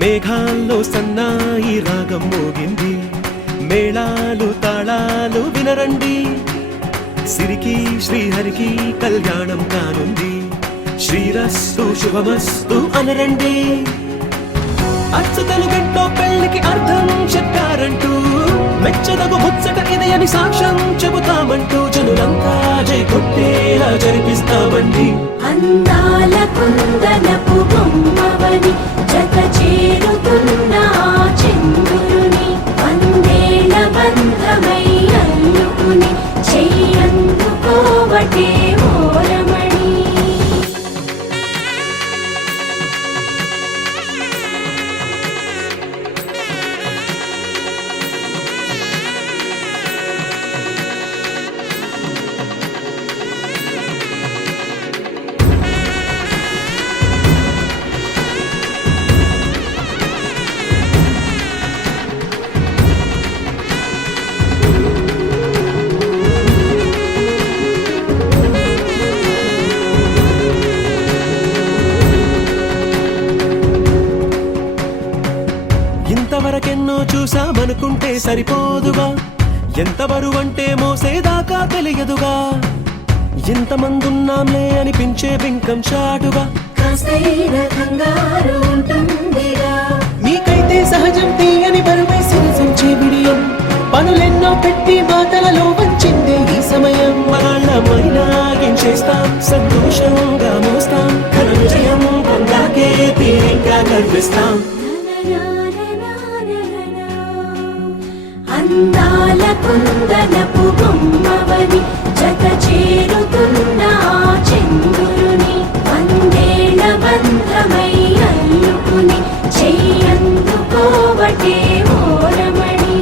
మేఘాల్లో సన్నాయి రాగం మోగింది, మేళాలు తాళాలు వినరండి, సిరికి శ్రీహరికి కళ్యాణం కానుంది, శ్రీరస్తు శుభమస్తు అనరండి. అచ్చతలు గంటో పెళ్లికి అర్థం చెప్పారంటూ, మెచ్చదగు ముచ్చట ఇది అని సాక్ష్యం చెబుతామంటూ, జనులంతా జై కొట్టేలా జరిపిస్తామండి. అందాల కుందనపు బొమ్మవని జత చేరుతున్న చంద్రుని, వందేళ్ల బంధమై అల్లుకుని చెయ్యందుకోవటే ఓరమణి. ఇంతవరకెన్నో చూసామనుకుంటే సరిపోదుగా, ఎంత బరువంటే మోసేదాకా తెలియదుగా, ఇంతమందున్నాంలే అనిపించే బింకం చాటుగా, మీకైతే సహజం తీయని బరువై సిరిసంచే బిడియం, పనులెన్నో పెట్టి మాటలలో వంచిందే ఈ సమయం. వాళ్ళమైనా ఏం చేస్తాం, సంతోషంగా మోస్తాం, ఘన విజయం పొందాకే తీరిగ్గా కనిపిస్తాం. అందాల కుందనపు బొమ్మవని జత చేరుతున్న చంద్రుని, వందేళ్ల బంధమై అల్లుకుని చెయ్యందుకోవటే ఓరమణి.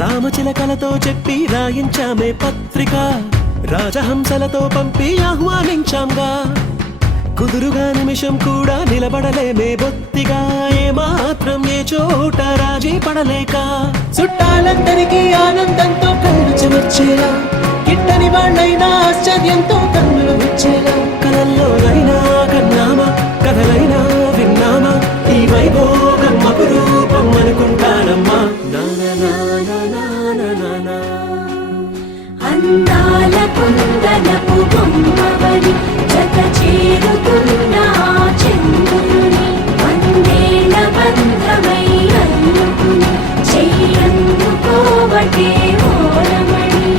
రామచిలకలతో చెప్పి రాయించామే పత్రిక, రాజహంసలతో పంపి ఆహ్వానించాంగా, కుదురుగా నిమిషం కూడా నిలబడలేమే బొత్తిగా, ఏమాత్రం ఏ చోట రాజీ పడలేక, చుట్టాలందరికీ ఆనందంతో కళ్ళు చెమర్చేలా, గిట్టని వాళ్ళైనా ఆశ్చర్యంతో కన్నులు వచ్చేలా, కలల్లోనైనా కన్నామా కథలైనా విన్నామా, ఈ వైభోగం అపురూపం అనుకుంటానమ్మా. అందాల కుందనపు బొమ్మవని జత చేరుతున్న చంద్రుని, వందేళ్ల బంధమై అల్లుకుని చెయ్యందుకోవటే ఓరమణి.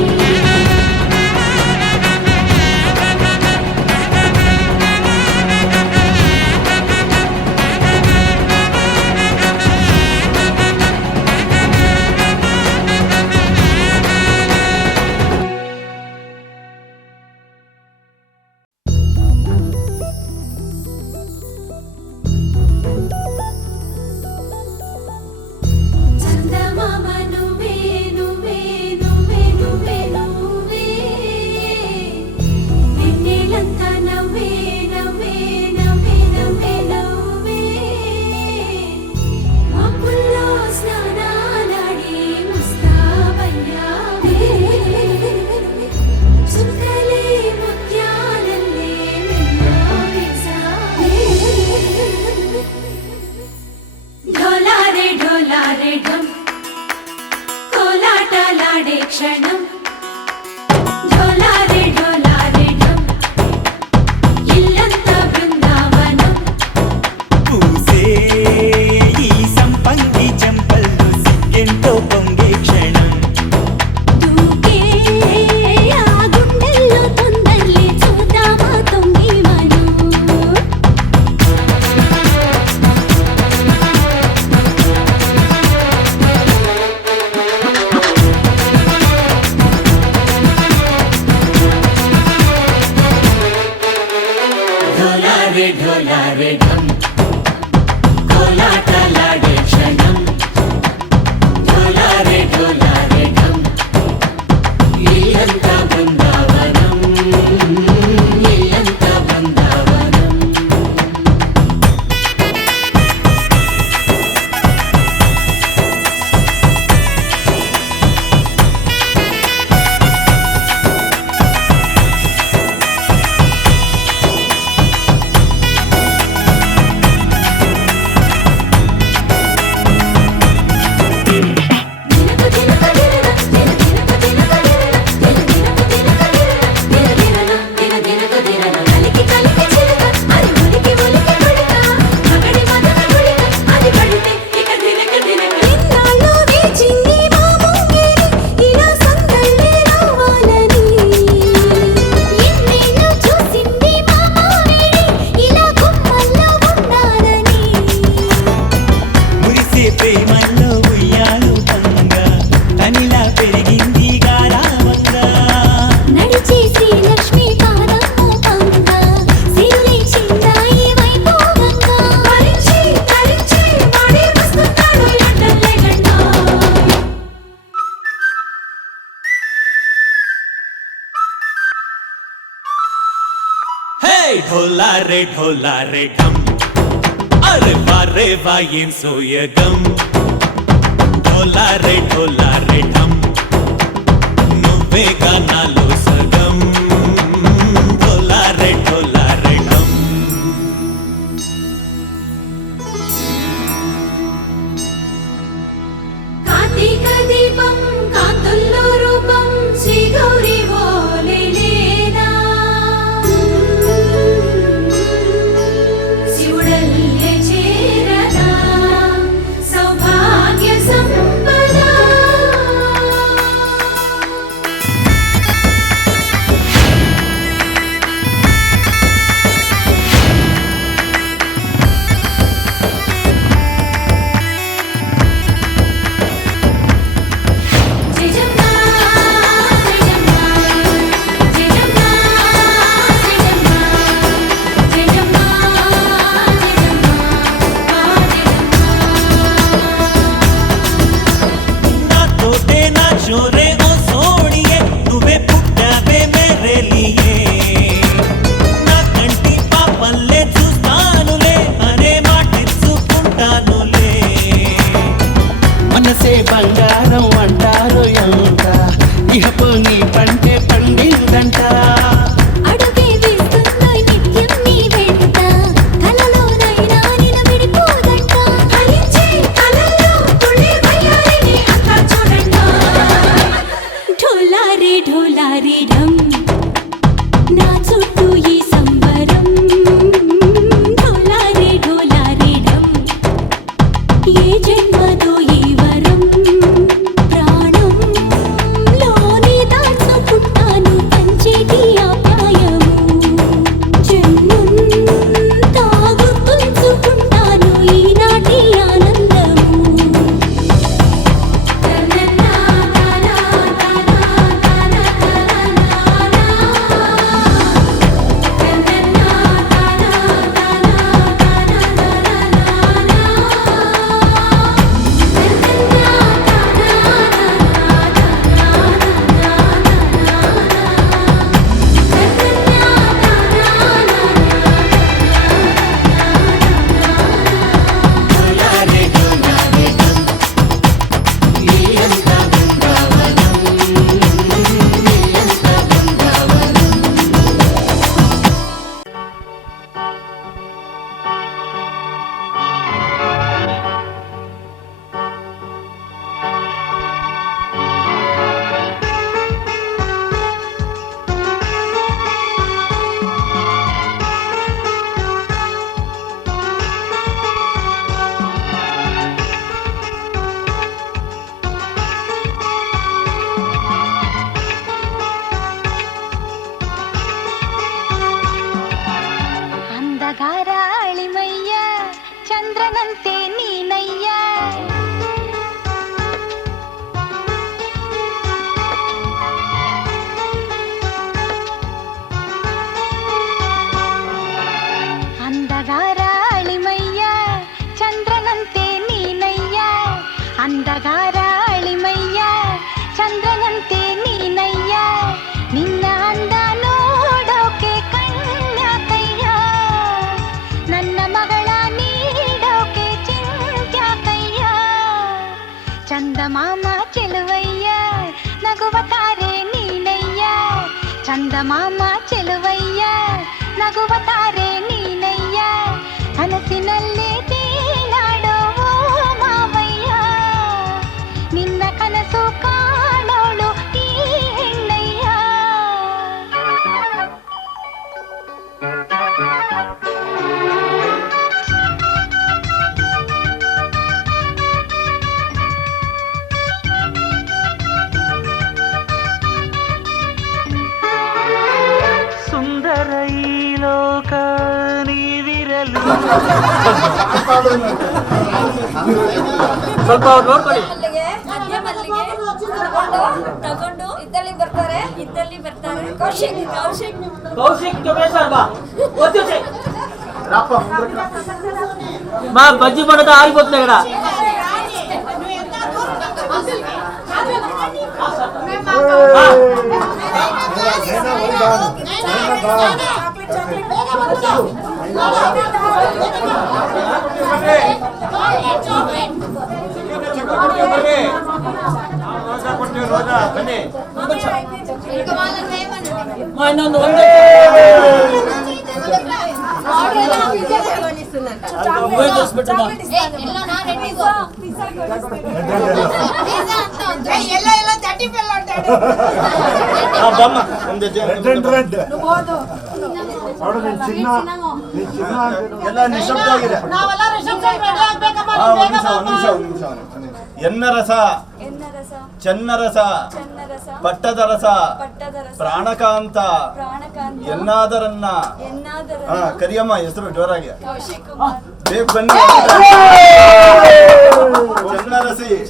క్షణం ఢోలారే ఢోలారే ఢమ్, ఇల్లంతా బృందావనం. పూసే ఈ సంపంగి చెంపల్లో సిగ్గెంతో పొంగే క్షణం, దూకే ఆ గుండెల్లో తొందల్లి చూద్దామా తొంగి మనం, ढोला रे ढम अरे वारे वायें सोयगम ढोला रे ढम నువ్వే గానాలో సగం ढोला रे ढम కార్తీక దీపం కాంతుల్లో రూపం శ్రీ గౌరీ ఓలే లేదా శివుడల్లే చేరదా సౌభాగ్య సంపద छोरे ओ सोनिए నువ్వే పుట్టావే మేరే లియే నా కంటి పాపల్లే చూస్తానులే అనే మాటిచ్చుకుంటానులే మనసే బంగారం అంటారు ఎంత ఇహపు నీ పంటే పండిందంట అడుగే వేస్తుందో నిత్యం నీ వెంట కలలోనైనా నిన్ను విడిపోదంట ఫలించే కలల్లో తుళ్ళే వయ్యారిని అంతా చూడంట ढोला रे ढम నా చుట్టూ ఈ సంబరం ढोला रे ढम ఏ జన్మదో ఈ వరం ప్రాణం లోని దాచుకుంటాను పంచేటి ఆప్యాయము జన్మం తాగుతుంచుకుంటాను ఈనాటి ఆనందము ಅಂಧಗಾರಾಳಿಮಯ್ಯ ಚಂದ್ರನಂತೆ ನೀನಯ್ಯ ಅಂಧಗಾರಾಳಿಮಯ್ಯ ಚಂದ್ರನಂತೆ ನೀನಯ್ಯ ಅಂಧಗಾರಾಳಿಮಯ್ಯ ಚಂದ್ರನಂತೆ ನೀನಯ್ಯ ನಿನ್ನ ಅಂದ ನೋಡೋಕೆ ಕಣ್ಯಾಕಯ್ಯ ನನ್ನ ಮಗಳ ನೀಡೋಕೆ ಚಿಂತ್ಯಾಕಯ್ಯ ಚಂದಮಾಮ ಚೆಲುವಯ್ಯ ನಗುವ ತಾರೆ ನೀನಯ್ಯ ಚಂದಮಾಮ ಚೆಲುವಯ್ಯ ನಗುವ ತಾರೆ ನೀನಯ್ಯ ಕನಸಿನಲ್ಲೇ ತೇಲಾಡೋ ಮಾವಯ್ಯ ನಿನ್ನ ಕನಸು ಕಾಣೋಳು ಈ ಹೆಣ್ಣಯ್ಯ సుందర ఈ లోక నీవిరలు ಸ್ವಲ್ಪ ನೋಡ್ಕೊಳ್ಳಿ ತಗೊಂಡು ಇದ್ದಲ್ಲಿ ಬರ್ತಾರೆ ಕೌಶಿಕ್ ಜೊಮೇಶ್ವರ್ ಬಾ మా బజ్జి పడతా ఆరిపోతున్నాయి ఇక్కడ ಎನ್ನರಸ ಚೆನ್ನರಸ ಪಟ್ಟದರಸ ಪ್ರಾಣಕಾಂತ ಎನ್ನಾದರನ್ನ ಕರಿಯಮ್ಮ ಹೆಸರು ಜೋರಾಗಿ ಬೇಗ ಬನ್ನಿ.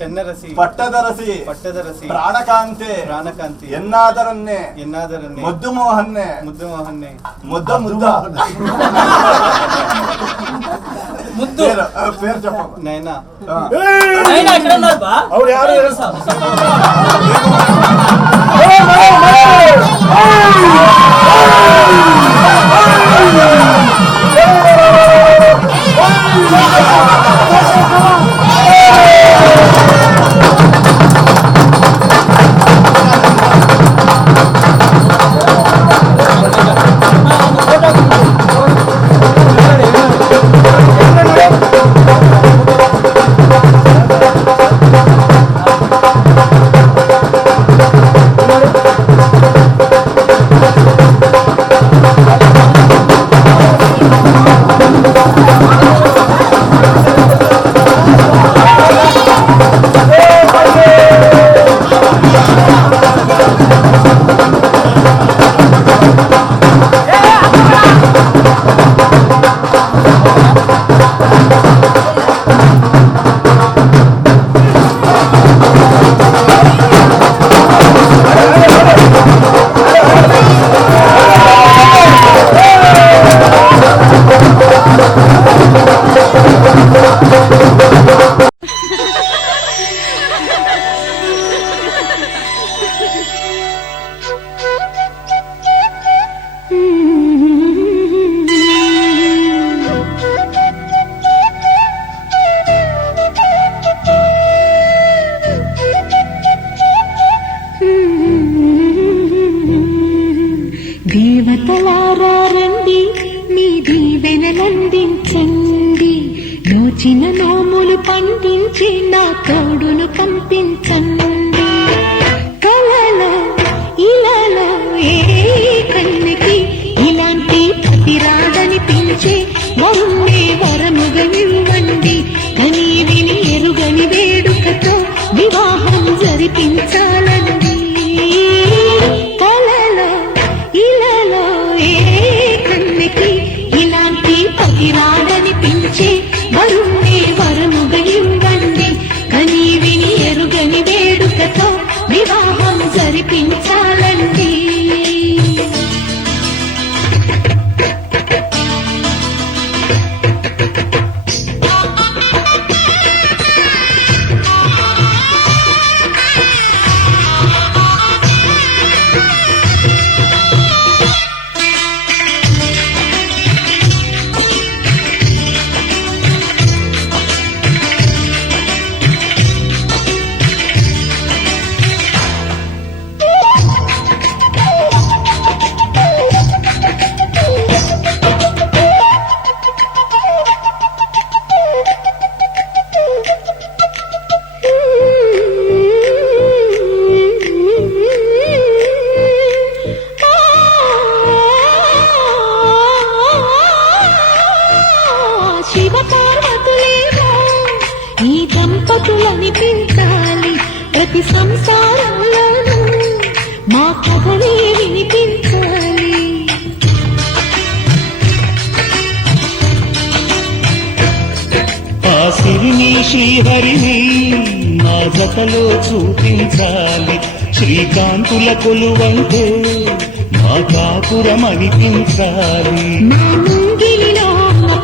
ಚೆನ್ನರಸಿ ಪಟ್ಟದರಸಿ ಪ್ರಾಣಕಾಂತೆ ಎನ್ನಾದರನ್ನೇ ಮುದ್ದು ಮೋಹನ್ನೇ ಮುದ್ದ పేరు చెప్ప నైనా ಅವ್ರು ಯಾರು దేవతలారా రండి మీ దీవెనలందించండి నోచిన నోములు పండించి నా తోడును పంపించండి కలలో ఇలాలో ఏ కన్నకి ఇలాంటి ప్రతిరాదని పిలిచే వరుణ్ణి వరముగా ఇవ్వండి కని విని ఎరుగని వేడుకతో వివాహం జరిపించాలండి ఇలాలో ఏ కన్నకి ఇలాంటి పతిరాడని పిలిచే వరుణ్ణి వరముగా ఇవ్వండి కని విని ఎరుగని వేడుకతో వివాహం జరిపించాలండి దంపతులనిపించాలి ప్రతి సంసారంలోనూ మా కథలే వినిపించాలి ఆ సిరిని శ్రీహరిని నా జతలో చూపించాలి శ్రీకాంతుల కొలువంటే మా కాపురం అనిపించాలి మా ముంగిలిలో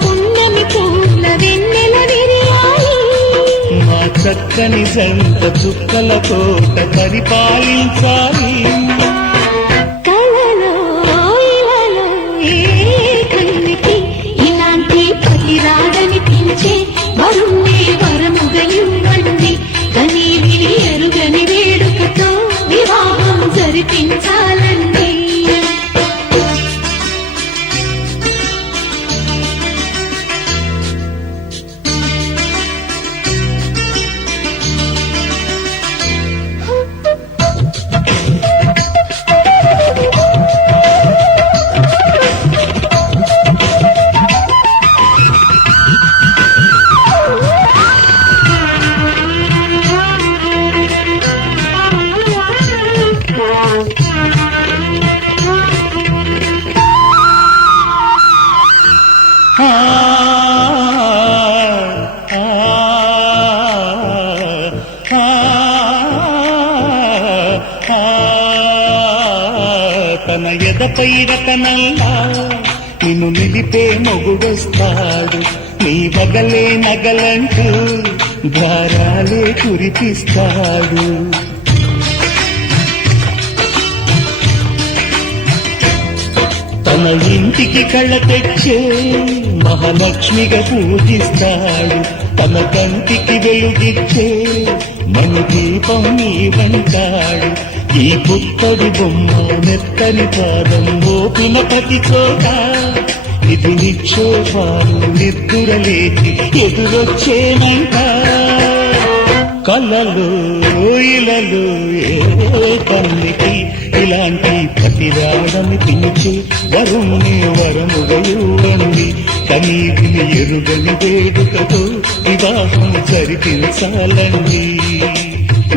పున్నమి పూల వెన్నెల విరియాలి మా చక్కని సంత చుక్కల తోట పరిపాలించాలి కలలో ఇలాలో ఏ కన్నకి జరిపించాలండి. ఆ, ఆ, ఆ, ఆ, తన ఎదపై రతనల్లా నిన్ను నిలిపే మొగుడొస్తాడు, నీ వగలే నగలంటూ దారాలే కురిపిస్తాడు. తన ఇంటికి కళ్ళ తెచ్చే మహాలక్ష్మిగా పూజిస్తాడు, తన కంటికి వెలుగిచ్చే మను దీపం నీ వెంటాడు. ఈ పుత్తడి బొమ్మ మెత్తని పాదం మోపిన ప్రతి చోట ఇది నిక్షేపాలు నిద్దురలేచి ఎదురొచ్చేనంట. కళ్ళలో ఇలలో ఏ కన్నికి ఇలాంటి ప్రతిరాడని పిలిచి వరుణ్ణి వరముగా ఇవ్వండి. కనీటిని ఎరుగని వేడుకతో వివాహం జరిపించాలండి.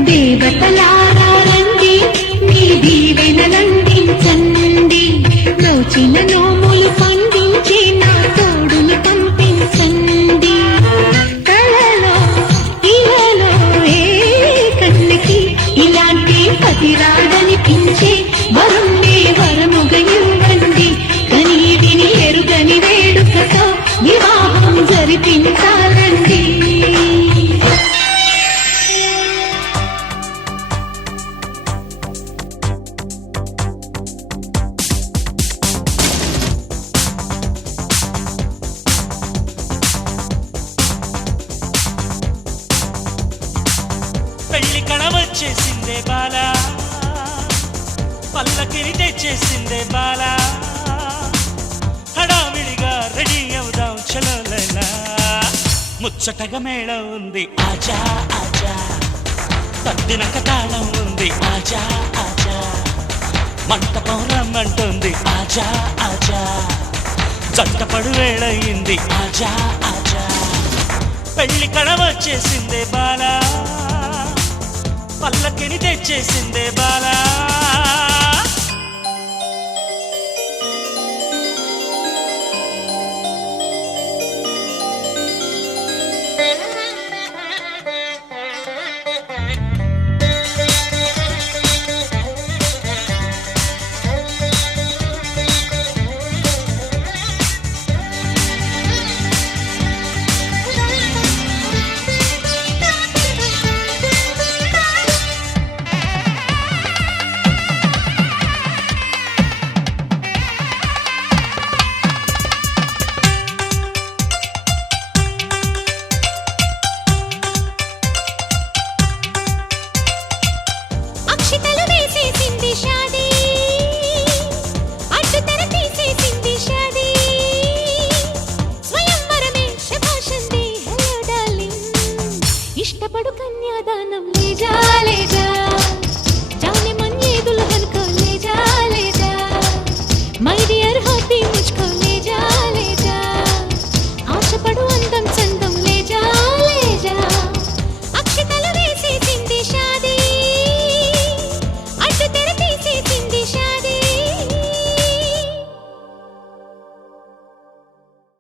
దేవతలారా రండి, మీ దీవెనలందించండి. నోచిన నోములు పండించి నా తోడుని పంపించండి. కలలో ఇలలో ఏ కన్నికి ఇలాంటి పతిరాడనిపించే వరుణ్ణి వరముగా ఇవ్వండి. కనీటిని ఎరుగని వేడుకతో వివాహం జరిపించాలండి. పెళ్లి కళ వచ్చేసిందే బాలా, పల్లకిని తెచ్చేసిందే బాలా, హడావిడిగా రెడీ అవుదాం చలో లైలా. ముచ్చటగా మేళం ఉంది ఆజా ఆజా, తద్దినక తాళం ఉంది ఆజా ఆజా, మంటపం రమ్మంటుంది ఆజా ఆజా, జంటపడు వేళయింది ఆజా ఆజా. పెళ్లి కళ వచ్చేసిందే బాలా, పల్లకిని తెచ్చేసిందే బాలా. అక్షితలు వేసేసింది షాది